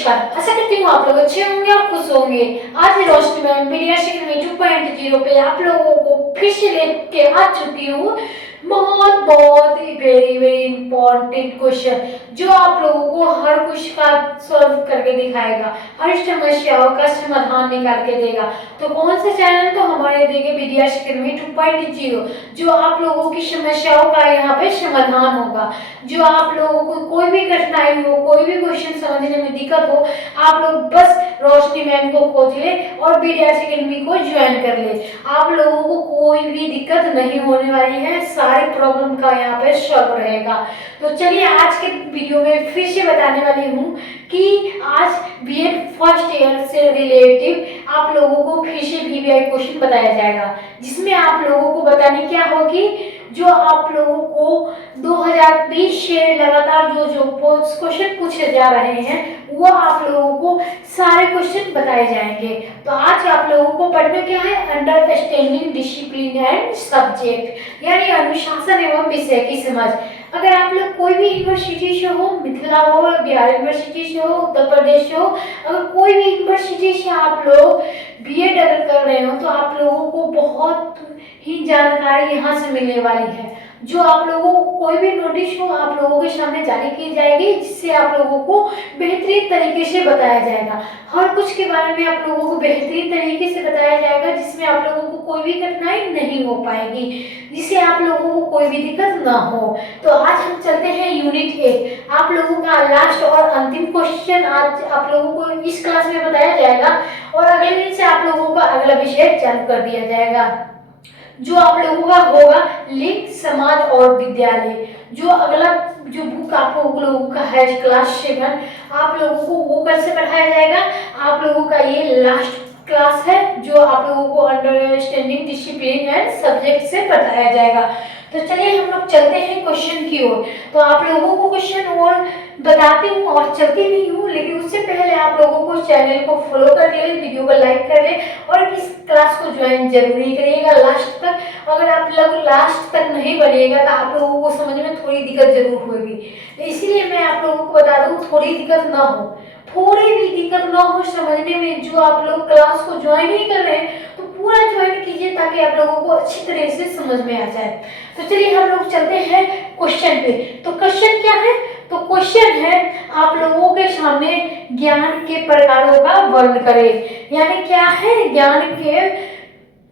नमस्कार। आशा करती हूँ आप लोग अच्छे होंगे और खुश होंगे। आज रोशनी मैम पीडियाट्रिक में 2.0 पे आप लोगों को फिर से लेके आ चुकी हूँ बहुत ही वेरी वेरी इंपॉर्टेंट क्वेश्चन, जो आप लोगों को हर कुछ का सॉल्व करके दिखाएगा, हर समस्याओं का समाधान निकाल के देगा। तो कौन सा चैनल? तो हमारे देंगे पीडियाट्रिक में 2.0, जो आप लोगों की समस्याओं का यहाँ पे समाधान होगा। जो आप लोगों को कोई भी कठिनाई हो, कोई भी क्वेश्चन समझने में दिक्कत हो, आप लोग बस रोशनी मैम को खोज ले और पीडियाट्रिक अकेडमी को ज्वाइन कर ले। आप लोगों को कोई भी दिक्कत नहीं होने वाली है, सारी प्रॉब्लम का यहाँ पे सॉल्व रहेगा। तो चलिए आज के वीडियो में फिर से बताने वाली हूँ कि आज बीएड फर्स्ट ईयर से रिलेटिव आप लोगों को फिर से वीवीआई क्वेश्चन बताया जाएगा, जिसमें आप लोगों को बताने क्या होगी, जो आप लोगों को 2020 से लगातार जो क्वेश्चन पूछे जा रहे हैं वो आप लोगों को सारे क्वेश्चन बताए जाएंगे। तो आज आप लोगों को पढ़ना क्या है? अंडरस्टैंडिंग डिसिप्लिन एंड सब्जेक्ट, यानी अनुशासन एवं विषय की समझ। अगर आप लोग कोई भी यूनिवर्सिटी से हो, मिथिला हो, बिहार यूनिवर्सिटी से हो, उत्तर प्रदेश से हो, अगर कोई भी यूनिवर्सिटी से आप लोग बीएड अगर कर रहे हो, तो आप लोगों को बहुत ही जानकारी यहाँ से मिलने वाली है। जो आप लोगों को कोई भी नोटिस हो आप लोगों के सामने जारी की जाएगी, जिससे आप लोगों को बेहतरीन तरीके से बताया जाएगा। हर कुछ के बारे में आप लोगों को बेहतरीन तरीके से बताया जाएगा, जिसमें आप लोगों को कोई भी कठिनाई नहीं हो पाएगी, जिससे आप लोगों को कोई भी दिक्कत ना हो। तो आज हम चलते हैं यूनिट 1। आप लोगों का लास्ट और अंतिम क्वेश्चन आज आप लोगों को इस क्लास में बताया जाएगा, और अगले दिन से आप लोगों का अगला विषय चालू कर दिया जाएगा, जो आप लोगों का होगा लिंग, समाज और विद्यालय। जो अगला जो बुक आप लोगों का है क्लास 7, आप लोगों को वो कैसे पढ़ाया जाएगा? आप लोगों का ये लास्ट क्लास है, जो आप लोगों को अंडरस्टैंडिंग डिसिप्लिन एंड सब्जेक्ट से पढ़ाया जाएगा। तो चलिए हम लोग चलते हैं क्वेश्चन की ओर। तो आप लोगों को क्वेश्चन और बताती हूँ और चलती भी हूँ, लेकिन उससे पहले आप लोगों को चैनल को फॉलो कर ले, वीडियो को लाइक कर ले और इस क्लास को ज्वाइन जरूरी करिएगा लास्ट तक। अगर आप लोग लास्ट तक नहीं बनिएगा तो आप लोगों को समझ में थोड़ी दिक्कत जरूर होगी। इसीलिए मैं आप लोगों को बता दूँ, थोड़ी दिक्कत ना हो, थोड़ी भी दिक्कत ना हो समझने में। जो आप लोग क्लास को ज्वाइन नहीं कर रहे हैं तो पूरा ज्वाइन कीजिए, ताकि आप लोगों को अच्छी तरह से समझ में आ जाए। तो चलिए हम लोग चलते हैं क्वेश्चन पे। तो क्वेश्चन क्या है? तो क्वेश्चन है आप लोगों के सामने ज्ञान के प्रकारों का वर्ण करें, यानी क्या है? ज्ञान के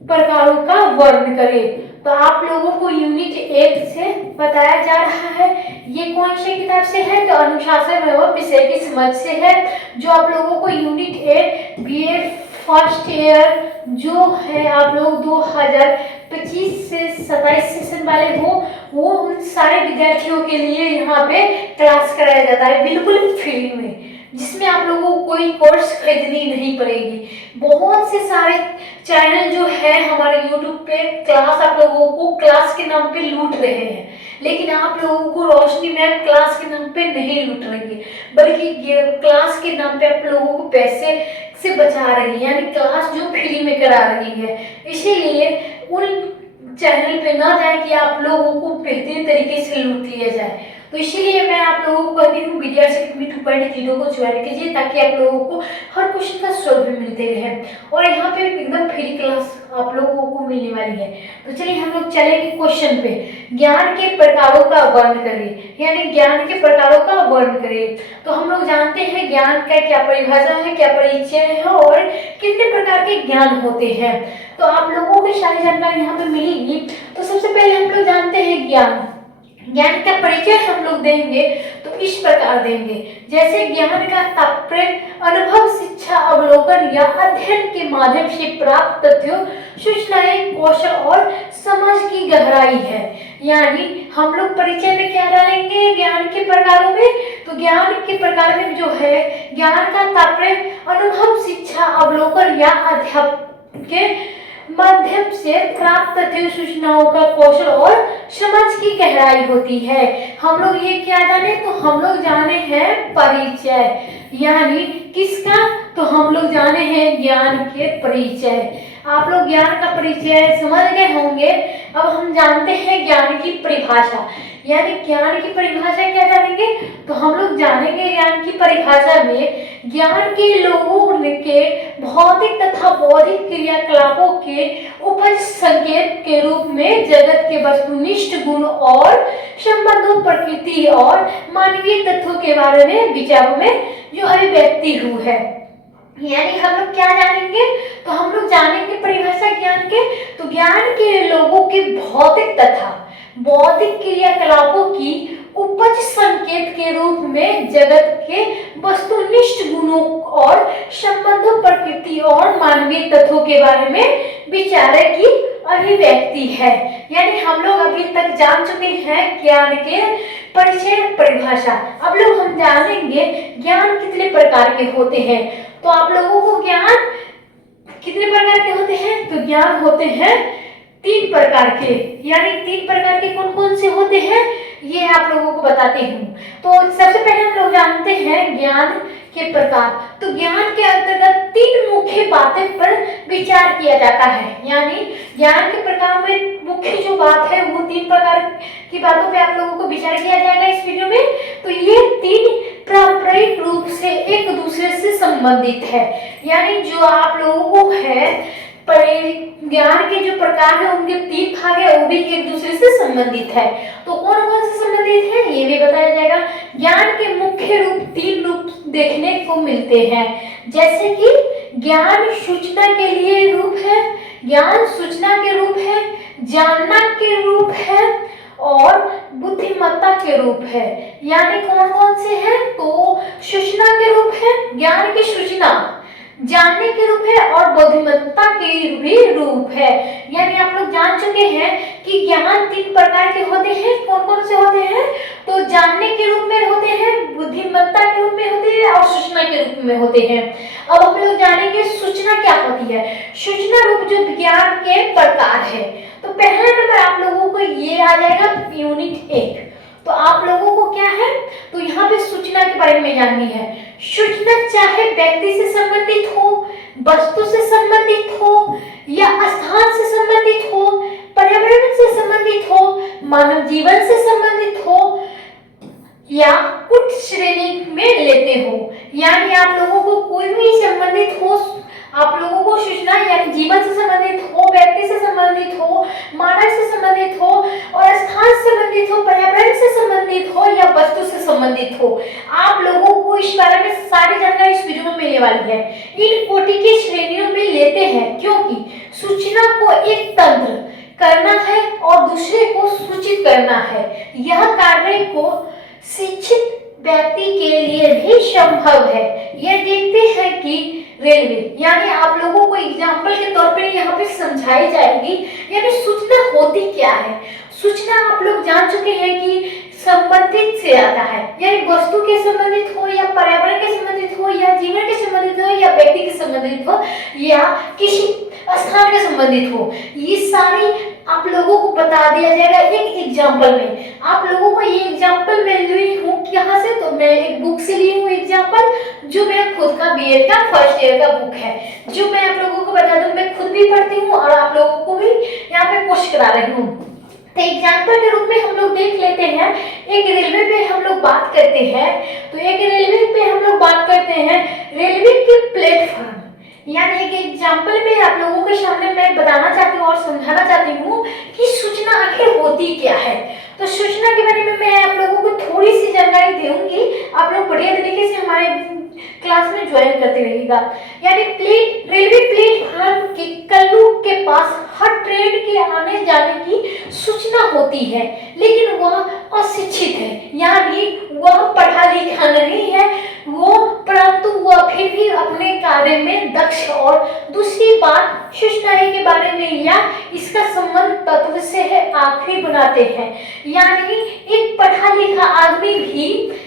प्रकारों का वर्ण करें। तो आप लोगों को यूनिट 1 से बताया जा रहा है। ये कौन सी किताब से है? तो अनुशासन एवं विषय की समझ से है, जो आप लोगों को यूनिट 1 बीएड फर्स्ट ईयर जो है आप लोग 2025 से 27 सेशन वाले हो, वो उन सारे विद्यार्थियों के लिए यहाँ पे क्लास कराया जाता है बिल्कुल फ्री में, जिसमें आप लोगों को कोई कोर्स खरीदनी नहीं पड़ेगी। बहुत से सारे चैनल जो है हमारे यूट्यूब पे क्लास आप लोगों को क्लास के नाम पे लूट रहे हैं, लेकिन आप लोगों को रोशनी मैम क्लास के नाम पे नहीं लूट रही है, बल्कि क्लास के नाम पे आप लोगों को पैसे से बचा रही है, यानी क्लास जो फ्री में करा रही है। इसीलिए उन चैनल पे ना जाए कि आप लोगों को बेहतरीन तरीके से लूट लिया जाए। तो इसीलिए मैं आप लोगों को कहती हूँ पीडियाट्रिक अकेडमी 2.0 को ज्वाइन कीजिए, ताकि आप लोगों को हर क्वेश्चन का सॉल्व मिलते रहे, और यहाँ पे एकदम फ्री क्लास आप लोगों को मिलने वाली है। तो चलिए हम लोग चलेंगे क्वेश्चन पे। ज्ञान के प्रकारों का वर्ण करें, यानी ज्ञान के प्रकारों का वर्ण करें। तो हम लोग जानते हैं ज्ञान का क्या परिभाषा है, क्या परिचय है और कितने प्रकार के ज्ञान होते हैं। तो आप लोगों को सारी जानकारी यहाँ पे मिलेगी। तो सबसे पहले हम लोग जानते हैं ज्ञान। ज्ञान का परिचय हम लोग देंगे तो इस प्रकार देंगे, जैसे ज्ञान का तात्पर्य अनुभव, शिक्षा, अवलोकन या अध्ययन के माध्यम से प्राप्त तथ्यों, सूचनाएं, कौशल और समझ की गहराई है। यानी हम लोग परिचय में क्या डालेंगे ज्ञान के प्रकारों में? तो ज्ञान के प्रकार में जो है ज्ञान का तात्पर्य अनुभव, शिक्षा, अवलोकन या अध्ययन के माध्यम से प्राप्त तथ्यों, सूचनाओं का कौशल और समझ की गहराई होती है। हम लोग ये क्या जाने? तो हम लोग जाने हैं परिचय, यानी किसका? तो हम लोग जाने हैं ज्ञान के परिचय। आप लोग ज्ञान का परिचय समझ गए होंगे। अब हम जानते हैं ज्ञान की परिभाषा, यानी ज्ञान की परिभाषा क्या जानेंगे? तो हम लोग जानेंगे ज्ञान की परिभाषा में ज्ञान के लोगों के भौतिक तथा बौद्धिक क्रियाकलापों के उपज संकेत के रूप में जगत के वस्तुनिष्ठ गुण और संबंधों, प्रकृति और मानवीय तत्वों के बारे में विचारों में जो अभिव्यक्ति हुई है। यानी हम लोग क्या जानेंगे, तो हम लोग जानेंगे परिभाषा ज्ञान के। तो ज्ञान के लोगों के भौतिक तथा बौद्धिक क्रियाकलापों की उपज संकेत के रूप में जगत के वस्तुनिष्ठ गुणों और संबंधों, प्रकृति और मानवीय तत्वों के बारे में विचार की अभिव्यक्ति है। यानी हम लोग अभी तक जान चुके हैं ज्ञान के परिचय, परिभाषा। अब लोग हम जानेंगे ज्ञान कितने प्रकार के होते हैं। तो आप लोगों को ज्ञान कितने प्रकार के होते हैं, तो ज्ञान होते हैं 3 प्रकार के। यानी 3 प्रकार के कौन कौन से होते हैं ये आप लोगों को बताती हूँ। तो सबसे पहले हम लोग जानते हैं ज्ञान के प्रकार। तो ज्ञान के अंतर्गत 3 मुख्य बातें पर विचार किया जाता है। यानी ज्ञान के प्रकार में मुख्य जो बात है वो 3 प्रकार की बातों पे आप लोगों को विचार किया जाएगा इस वीडियो में। तो ये 3 पारंपरिक रूप से एक दूसरे से संबंधित है। यानी जो आप लोगों को है ज्ञान के जो प्रकार है उनके 3 भाग है, वो भी एक दूसरे से संबंधित है। तो कौन कौन से संबंधित है ये भी बताया जाएगा। ज्ञान के मुख्य रूप 3 रूप देखने को मिलते हैं, जैसे कि ज्ञान सूचना के लिए रूप है, ज्ञान सूचना के रूप है, जानना के रूप है और बुद्धिमत्ता के रूप है। यानी कौन कौन से हैं, तो सूचना के रूप है, ज्ञान की सूचना, जानने के रूप है और बुद्धिमत्ता के भी रूप है। यानी आप लोग जान चुके हैं कि ज्ञान 3 प्रकार के होते हैं। कौन कौन से होते हैं, तो जानने के रूप में होते हैं, बुद्धिमत्ता के रूप में होते हैं और सूचना के रूप में होते हैं। अब हम लोग जानेंगे सूचना क्या होती है। सूचना रूप जो विज्ञान के प्रकार है, तो पहला नंबर आप लोगों को ये आ जाएगा यूनिट 1। तो आप लोगों को क्या है, तो यहाँ पे सूचना के बारे में जाननी है। सूचना चाहे व्यक्ति से संबंधित हो, वस्तु से संबंधित हो या स्थान से संबंधित हो, पर्यावरण से संबंधित हो, मानव जीवन से संबंधित हो या कुछ श्रेणी में लेते हो। यानी आप लोगों को कोई भी संबंधित हो, आप लोगों को सूचना यानी जीवन से संबंधित हो, व्यक्ति से संबंधित हो, मानव से संबंधित हो और स्थान से संबंधित हो, पर्यावरण से संबंधित हो या वस्तु से संबंधित हो, आप लोगों को इस बारे में सारी जानकारी इस वीडियो में मिलने वाली है। इन कोटि की श्रेणियों में लेते हैं क्योंकि सूचना को एक तंत्र करना है और दूसरे को सूचित करना है। यह कार्य को शिक्षित व्यक्ति के लिए भी संभव है। यह देखते हैं कि रेलवे, यानी आप लोगों को एग्जाम्पल के तौर पर यहाँ पे समझाई जाएगी। यानी सूचना होती क्या है। सूचना आप लोग जान चुके हैं कि संबंधित से आता है, यानी वस्तु के संबंधित हो या पर्यावरण के संबंधित हो या जीवन के संबंधित हो या व्यक्ति के संबंधित हो या किसी स्थान के संबंधित हो, ये सारी आप लोगों को बता दिया जाएगा एक एग्जाम्पल में। आप लोगों को ये एग्जाम्पल मैं ली हूँ यहाँ से, तो मैं एक बुक से ली हूँ एग्जाम्पल, जो मेरा खुद का बीएड का फर्स्ट ईयर का बुक है, जो मैं आप लोगों को बता दूँ मैं खुद भी पढ़ती हूँ और आप लोगों को भी यहाँ पे कोशिश करा रही हूँ। तो एग्जाम्पल के रूप में हम लोग देख लेते हैं, एक रेलवे पे हम लोग बात करते हैं। तो एक रेलवे पे हम लोग बात करते हैं रेलवे के प्लेटफॉर्म। यानी एक एग्जाम्पल में आप लोगों के सामने मैं बताना चाहती हूँ और समझाना चाहती हूँ कि सूचना आखिर होती क्या है। तो सूचना के बारे में मैं आप लोगों को थोड़ी सी जानकारी दूंगी, आप लोग बढ़िया तरीके से हमारे क्लास में ज्वाइन करते रहिएगा। यानी रेलवे प्लेटफॉर्म के कल्लू के पास हर ट्रेन के आने जाने की सूचना होती है, लेकिन वह अशिक्षित है, यानी वह पढ़ा लिखा नहीं है वो, परंतु वह फिर भी अपने कार्य में दक्ष। और दूसरी बात, सूचना के बारे में या इसका संबंध तत्व से है आखिरी बनाते हैं। यानी एक पढ़ा लिखा आदमी भी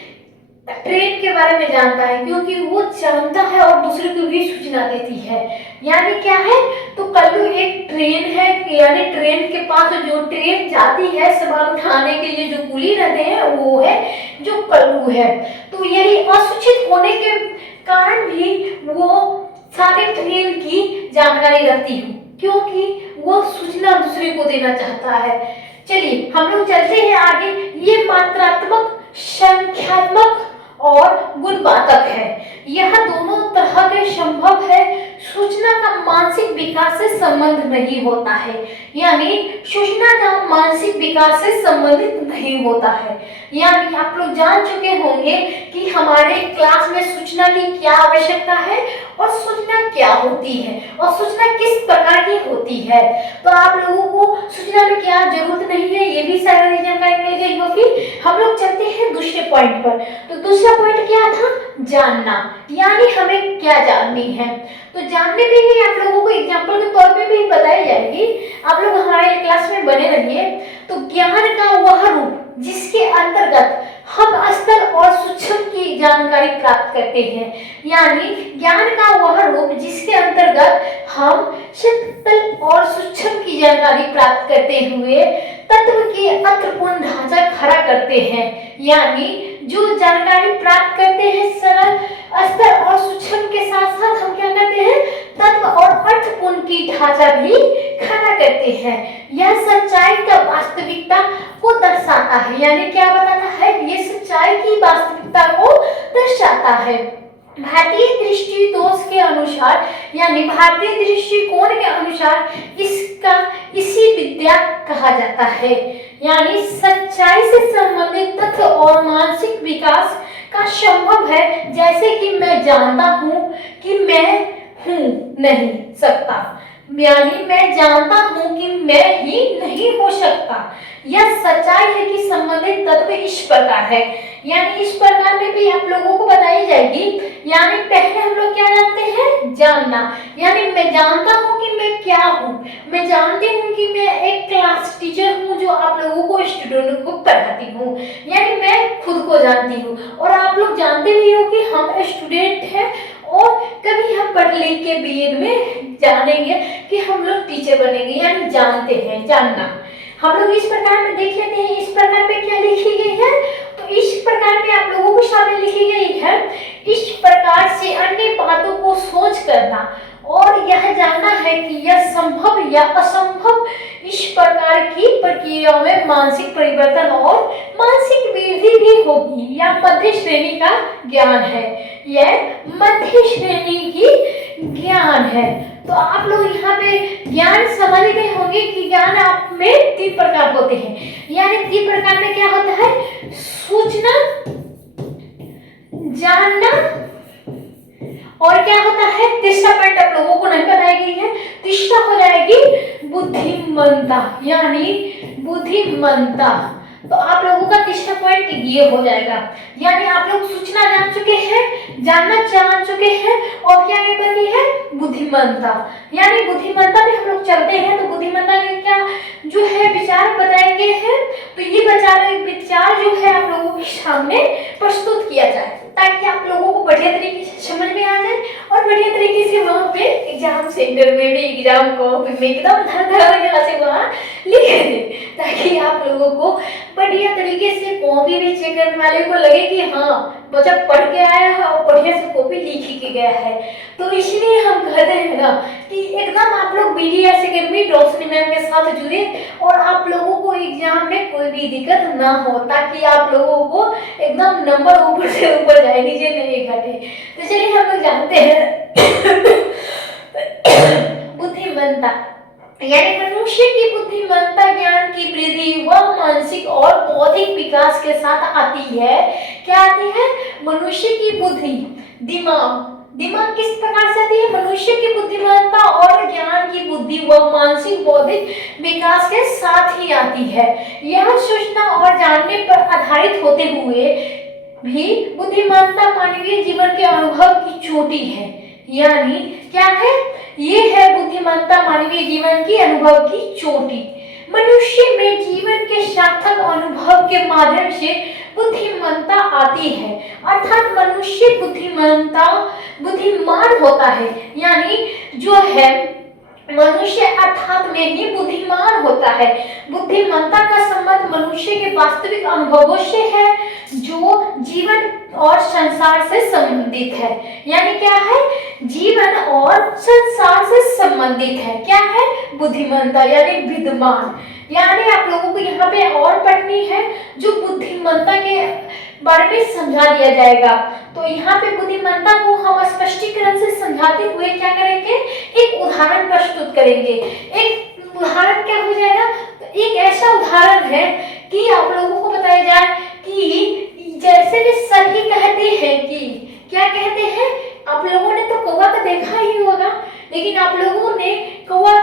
ट्रेन के बारे में जानता है क्योंकि वो जानता है और दूसरे को भी सूचना देती है। यानी क्या है, तो कल्लू एक ट्रेन है, यानी ट्रेन के पास जो ट्रेन जाती है सामान उठाने के लिए जो कुली रहते हैं वो है जो कल्लू है। तो यही अशिक्षित होने के कारण भी वो सारे ट्रेन की जानकारी रखती हूँ क्योंकि वो सूचना दूसरे को देना चाहता है। चलिए हम लोग चलते हैं आगे। ये मात्रात्मक, संख्यात्मक और गुणवाचक है। यह दोनों तरह के संभव है। सूचना का मानसिक विकास से संबंध नहीं होता है, यानी सूचना का मानसिक विकास से संबंधित नहीं होता है। यानी आप लोग जान चुके होंगे कि हमारे क्लास में सूचना की क्या आवश्यकता है और सूचना क्या होती है और सूचना किस प्रकार की होती है। तो आप लोगों को सूचना में क्या जरूरत नहीं है ये भी सारी जानकारी मिल गई होगी। हम लोग चलते हैं दूसरे पॉइंट पर। तो दूसरा पॉइंट क्या था? जानना, यानी हमें क्या जाननी है। तो जानने के लिए आप लोगों को एग्जाम्पल के तौर पे भी बताई जाएगी। आप लोग हमारे क्लास में बने रहिए। तो ज्ञान का वह रूप जिसके अंतर्गत हम स्थल और सूक्ष्म की जानकारी प्राप्त करते हैं, यानी ज्ञान का वह रूप जिसके अंतर्गत हम स्थल और सूक्ष्म की जानकारी प्राप्त करते हुए तत्व के अर्थपूर्ण ढांचा खड़ा करते हैं। यानी जो जानकारी प्राप्त करते हैं सरल स्तर और सूक्ष्म के साथ साथ हम क्या करते हैं? तत्व और अर्थपूर्ण की ढांचा भी खड़ा करते हैं। यह सच्चाई का वास्तविकता को दर्शाता है, यानी क्या बताता है? ये सच्चाई की वास्तविकता को दर्शाता है। भारतीय दृष्टि दोष के अनुसार, यानी भारतीय दृष्टिकोण के अनुसार इसका इसी विद्या कहा जाता है। यानी सच्चाई से संबंधित तथ्य और मानसिक विकास का संभव है, जैसे कि मैं जानता हूँ कि मैं हूँ नहीं सकता, यानी मैं जानता हूँ कि मैं ही नहीं हो सकता। यह सच्चाई है कि संबंधित तत्व इस प्रकार है, यानी इस प्रकार में भी आप लोगों को बताई जाएगी। यानी पहले हम लोग क्या जानते हैं? जानना, यानी मैं जानता हूँ कि मैं क्या हूँ। मैं जानती हूँ कि मैं एक क्लास टीचर हूँ जो आप लोगों को स्टूडेंट को पढ़ाती हूँ, यानी मैं खुद को जानती हूँ। और आप लोग जानते भी हो कि हम स्टूडेंट हैं और कभी हम पढ़ लिख के बीएड में जानेंगे कि हम लोग टीचर बनेंगे, यानी जानते हैं, जानना। हम लोग इस प्रकार में देख लेते हैं। इस प्रकार में क्या लिखी गई है? तो इस प्रकार में आप लोगों के सामने लिखी गई है, इस प्रकार से अन्य बातों को सोच करना और यह जानना है कि यह संभव या असंभव। इस प्रकार की प्रक्रियाओं में मानसिक परिवर्तन और मानसिक वृद्धि भी होगी। यह मध्य श्रेणी का ज्ञान है, यह मध्य श्रेणी की ज्ञान है। तो आप लोग यहाँ पे ज्ञान समझ गए होंगे कि ज्ञान आप में 3 प्रकार होते हैं, यानी 3 प्रकार में क्या होता है? सूचना, जानना और क्या होता है? तीसरा पॉइंट आप लोगों को नहीं बताई गई है। तीसरा हो जाएगी बुद्धिमत्ता, यानी बुद्धिमत्ता। तो आप लोगों का तीसरा पॉइंट ये हो जाएगा। यानी आप लोग सूचना जान चुके हैं, जानना जान चुके हैं और क्या ये बनी है? बुद्धिमत्ता। यानी बुद्धिमत्ता में हम लोग चलते हैं। तो बुद्धिमत्ता के क्या जो है विचार बताए गए हैं। तो ये विचार जो है आप लोगों के सामने प्रस्तुत किया जाए ताकि आप लोगों को बढ़िया तरीके से समझ में आ जाए और बढ़िया तरीके से वहाँ पे एग्जाम सेंटर में भी एग्जाम कॉपी में एकदम धर यहाँ से वहाँ लिख दे, ताकि आप लोगों को बढ़िया तरीके से कॉपी भी चेक करने वाले को लगे कि हाँ बच्चा पढ़ के आया है और बढ़िया से कॉपी लिख के गया है। तो इसलिए हम कहते हैं ना कि एकदम आप लोग BDS एकेडमी रोशनी मैम के साथ जुड़े और आप लोगों को एग्जाम में कोई भी दिक्कत ना हो, ताकि आप लोगों को एकदम नंबर ऊपर से ऊपर जाए, नीचे नहीं घटे। तो चलिए हम लोग जानते हैं बुद्धिमत्ता, यानी मनुष्य की बुद्धिमत्ता ज्ञान की वृद्धि व मानसिक और बौद्धिक विकास के साथ आती है। क्या आती है? मनुष्य की बुद्धि, दिमाग किस प्रकार से आती है? मनुष्य की बुद्धिमत्ता और ज्ञान की बुद्धि व मानसिक बौद्धिक विकास के साथ ही आती है। यह सूचना और जानने पर आधारित होते हुए भी बुद्धिमत्ता मानवीय जीवन के अनुभव की चोटी है। यानी क्या है? ये है बुद्धिमत्ता मानवीय जीवन की अनुभव की चोटी। मनुष्य में जीवन के सार्थक अनुभव के माध्यम से बुद्धिमत्ता आती है, अर्थात मनुष्य बुद्धिमान होता है। यानी जो है मनुष्य अर्थात में ही बुद्धिमान होता है। बुद्धिमत्ता का संबंध मनुष्य के वास्तविक अनुभवों से है जो जीवन और संसार से संबंधित है। यानी क्या है? जीवन और संसार से संबंधित है। क्या है? बुद्धिमत्ता यानी विद्वान। यानी आप लोगों को यहाँ पे और पढ़नी है जो बुद्धिमत्ता के बारे में समझा दिया जाएगा। तो यहाँ पे बुद्धिमत्ता को हम स्पष्टीकरण से समझाते हुए क्या करेंगे, एक उदाहरण प्रस्तुत करेंगे। एक उदाहरण क्या हो जाएगा, तो एक ऐसा उदाहरण है कि आप लोगों को बताया जाए कि जैसे कि सभी कहते हैं कि क्या कहते हैं, आप लोगों ने तो कौवा का देखा ही होगा, लेकिन आप लोगों ने कौवा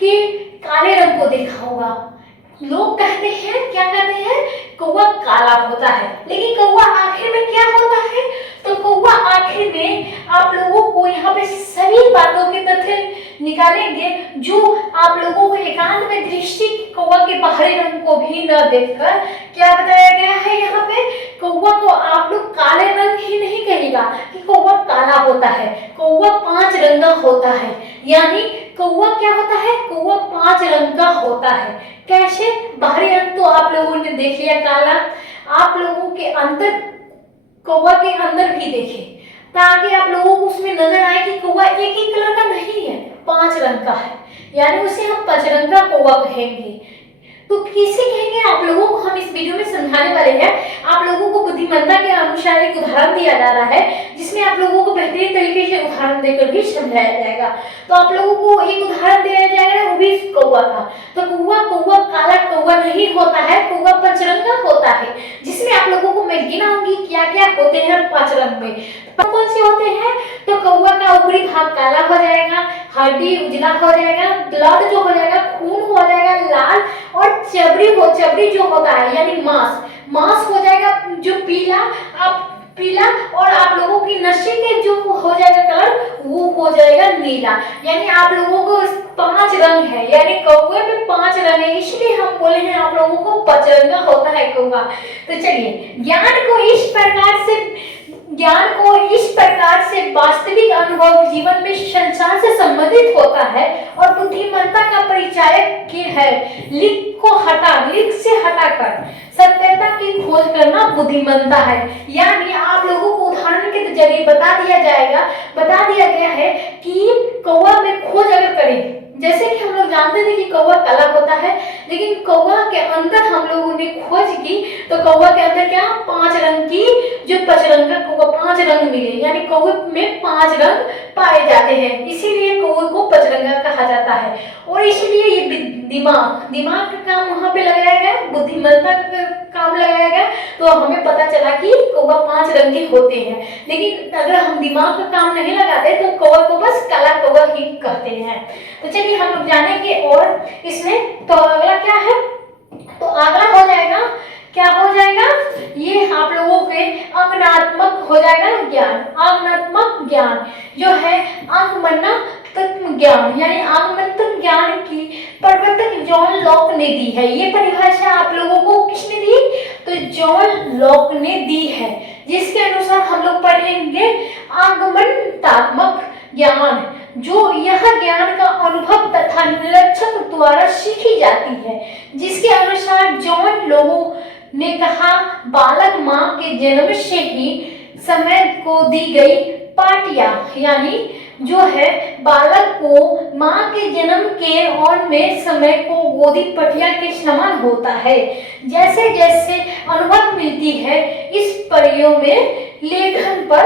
के काले रंग को देखा होगा। लोग कहते हैं, क्या कहते हैं, कौवा काला होता है, लेकिन कौवा आखिर में क्या होता है, तो कौवा आखिर में आप लोगों को यहाँ पे सभी बातों के तथ्य निकालेंगे जो आप लोगों को एकांत में दृष्टि कौवा के बाहरी रंग को भी न देखकर क्या बताया गया है। यहाँ पे कौवा को आप लोग काले रंग ही नहीं कहेगा कि कौवा काला होता है, कौवा 5 रंग का होता है। यानी कौवा क्या होता है, कौवा 5 रंग का होता है। कैसे, बाहरी रंग तो आप लोगों ने देख लिया काला, आप लोगों के अंदर कौवा के अंदर भी देखे ताकि आप लोगों को उसमें नजर आए कि कौवा एक ही कलर का नहीं है, 5 रंग का है, यानी उसे हम पंचरंगा कौवा कहेंगे। तो किसे कहेंगे, आप लोगों को हम इस वीडियो में समझाने वाले हैं। आप लोगों को बुद्धिमत्ता के अनुसार एक उदाहरण दिया जा रहा है जिसमें आप लोगों को बेहतरीन तरीके से उदाहरण देकर भी समझाया जाएगा। तो आप लोगों को एक उदाहरण दिया जाएगा, वो भी कौवा का। तो कौवा काला कौवा नहीं होता है, कौवा पंचरंगा होता है, जिसमें आप लोगों को मैं गिनाऊंगी क्या क्या होते हैं 5 रंग में। कौन से होते हैं, तो कौवा का ऊपरी भाग काला हो जाएगा, हड्डी उजला हो जाएगा, ब्लड जो हो जाएगा, खून हो जाएगा लाल, और चमड़ी जो होता है यानी मांस हो जाएगा जो पीला, और आप लोगों की नशी के जो हो जाएगा कलर वो हो जाएगा नीला। यानी आप लोगों को 5 रंग है, यानी कौवे में 5 रंग है, इसलिए हम बोले हैं आप लोगों को पंचरंगा होता है कौवा। तो चलिए, ज्ञान को इस प्रकार से वास्तविक अनुभव जीवन में संसार से संबंधित होता है और बुद्धिमत्ता का परिचायक है। लिख से हटाकर सत्यता की खोज करना बुद्धिमत्ता है। यानी आप लोगों को उदाहरण के जरिए बता दिया गया है कि कौवा में खोज अगर करें, जैसे कि हम लोग जानते थे कि कौवा काला होता है, लेकिन कौवा के अंदर हम लोगों ने खोज की तो कौवा के अंदर क्या 5 रंग की जो पंचरंगा कौवा 5 रंग मिले, यानी कौवे में 5 रंग पाए जाते हैं, इसीलिए कौवे को पंचरंगा कहा जाता है। और इसलिए ये दिमाग का काम वहां पे लगाया गया, बुद्धिमत्ता का काम लगाया गया, तो हमें पता चला कि कौवा 5 रंग के होते हैं। लेकिन अगर हम दिमाग का काम नहीं लगाते तो कौवा को बस काला कौवा ही कहते हैं। तो चलिए हम लोग जानेंगे और इसमें। तो अगला क्या है, तो अगला हो जाएगा, क्या हो जाएगा, ये आप लोगों के अंगनात्मक हो जाएगा ज्ञान। अंगनात्मक ज्ञान जो है आगमनात्मक ज्ञान, यानी आगमनात्मक ज्ञान की प्रवर्तक जॉन लॉक ने दी है। ये परिभाषा आप लोगों को किसने दी, तो जॉन लॉक ने दी है, जिसके अनुसार हम लोग पढ़ेंगे आगमनात्मक ज्ञान, जो यह ज्ञान का अनुभव तथा निरीक्षक द्वारा सीखी जाती है, जिसके अनुसार जॉन लोगों ने कहा बालक मां के जन्म से ही समय को दी गई पाटिया, यानी जो है बालक को मां के जन्म के और में समय को गोदी पटिया के समान होता है। जैसे जैसे अनुभव मिलती है इस परियों में लेखन पर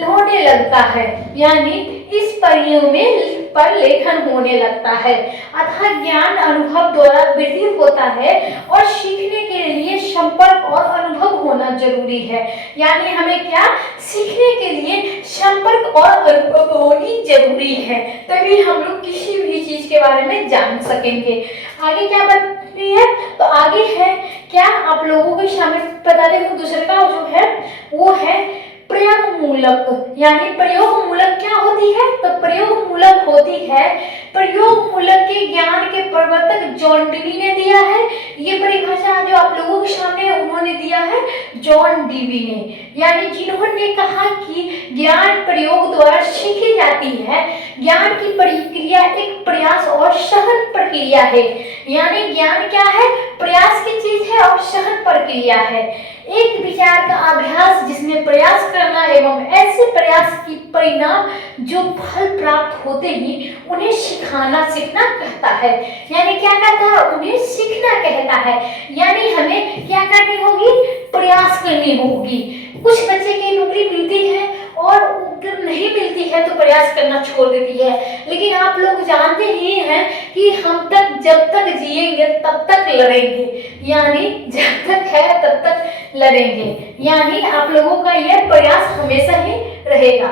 होने लगता है, यानी इस परियों में पर लेखन होने लगता है, अतः ज्ञान अनुभव द्वारा वृद्धि होता है और सीखने के लिए संपर्क और अनुभव होना जरूरी है। यानी हमें क्या सीखने के लिए संपर्क और अनुभव होनी जरूरी है, तभी हम लोग किसी भी चीज के बारे में जान सकेंगे। आगे क्या बतानी है, तो आगे है क्या आप लोगों के सामने बता दें, दूसरा जो है वो है प्रयोग मूलक। यानी प्रयोग मूलक क्या होती है, तो प्रयोग मूलक होती है, प्रयोग मूलक के ज्ञान के प्रवर्तक जॉन डीवी ने दिया है। ये परिभाषा जो आप लोगों के सामने उन्होंने दिया है जॉन डीवी ने, यानी जिन्होंने कहा कि ज्ञान प्रयोग द्वारा सीखी जाती है। ज्ञान की प्रक्रिया एक प्रयास और सहन प्रक्रिया है। यानी ज्ञान क्या है? प्रयास की चीज है और सहन प्रक्रिया है। एक विचार का अभ्यास जिसमें प्रयास करना एवं ऐसे प्रयास की परिणाम जो फल प्राप्त होते ही उन्हें सीखना कहता है। यानी क्या कहता है? उन्हें सीखना कहता है। यानी हमें क्या करनी होगी? प्रयास करनी होगी। कुछ बच्चे की नौकरी मिलती है और अगर नहीं मिलती है तो प्रयास करना छोड़ देती है, लेकिन आप लोग जानते ही हैं कि हम जब तक जिएंगे तब तक लड़ेंगे। यानी जब तक है तब तक लड़ेंगे। यानी आप लोगों का यह प्रयास हमेशा ही रहेगा।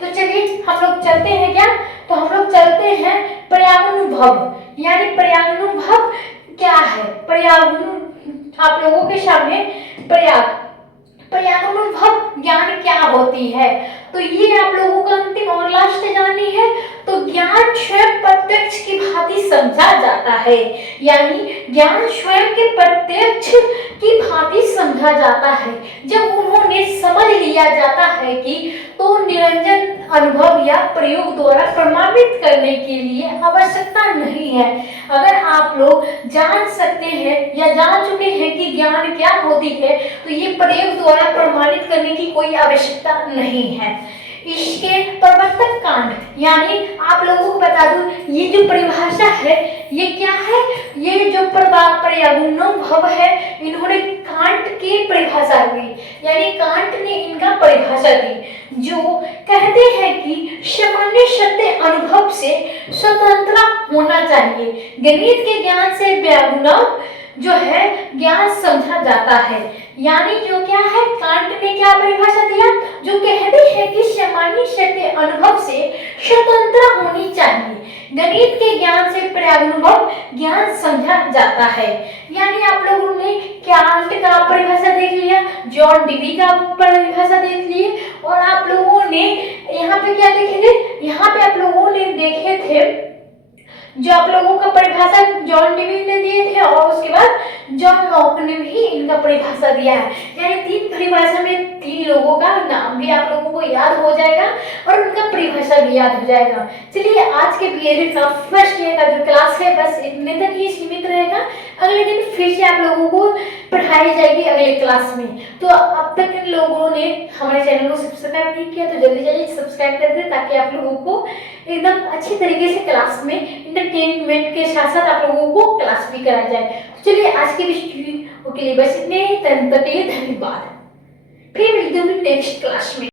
तो चलिए हम लोग चलते हैं क्या? तो हम लोग चलते हैं पर्यानुभव। यानी पर्यानुभव क्या है? आप लोगों के सामने पर्यानुभव ज्ञान क्या होती है, तो ये आप लोगों को अंतिम और लास्ट जाननी है। तो ज्ञान स्वयं प्रत्यक्ष की भांति समझा जाता है। यानी ज्ञान स्वयं के प्रत्यक्ष की भांति समझा जाता है। जब उन्होंने समझ लिया जाता है कि तो निरंजन अनुभव या प्रयोग द्वारा प्रमाणित करने के लिए आवश्यकता नहीं है। अगर आप लोग जान सकते हैं या जान चुके हैं कि ज्ञान क्या होती है तो ये प्रयोग द्वारा प्रमाणित करने की कोई आवश्यकता नहीं है। इसके प्रवर्तक कांड, यानी आप लोगों को बता दूं ये जो परिभाषा है ये क्या है? ये जो पर्यानुभव है इन्होंने कांट की परिभाषा दी। यानी कांट ने इनका परिभाषा दी जो कहते हैं कि सामान्य सत्य अनुभव से स्वतंत्र होना चाहिए। गणित के ज्ञान से पर्यानुभव जो है ज्ञान समझा जाता है। यानी जो क्या है? कांट ने क्या परिभाषा दिया? जो कहते हैं कि सामान्य सत्य अनुभव से स्वतंत्र होनी चाहिए। गणित के ज्ञान से पर्यानुभव ज्ञान समझा जाता है। यानी आप लोगों ने कांट का परिभाषा देख लिया, जॉन डीवी का परिभाषा देख लिए, और आप लोगों ने यहाँ पे क्या देखे थे? यहाँ पे आप लोगों ने देखे थे जो आप लोगों का परिभाषा जॉन डीवी ने दिए थे और उसके बाद जॉन लॉक ने भी इनका परिभाषा दिया है। यानी तीन परिभाषा में तीन लोगों का नाम भी आप लोगों को याद हो जाएगा और उनका परिभाषा भी याद हो जाएगा। चलिए आज के बीएड का फर्स्ट ईयर का जो क्लास है बस इतने तक ही सीमित रहेगा। अगले दिन फिर से आप लोगों को पढ़ाई जाएगी अगले क्लास में। तो अब तक इन लोगों ने हमारे चैनल को सब्सक्राइब नहीं किया तो जल्दी जल्दी सब्सक्राइब कर दें ताकि आप लोगों को एकदम अच्छी तरीके से क्लास में एंटरटेनमेंट के साथ साथ आप लोगों को क्लास भी कराया जाए। तो चलिए आज के वीडियो के लिए बस इतने ही। तब तक के लिए धन्यवाद। फिर मिलते हैं नेक्स्ट क्लास में।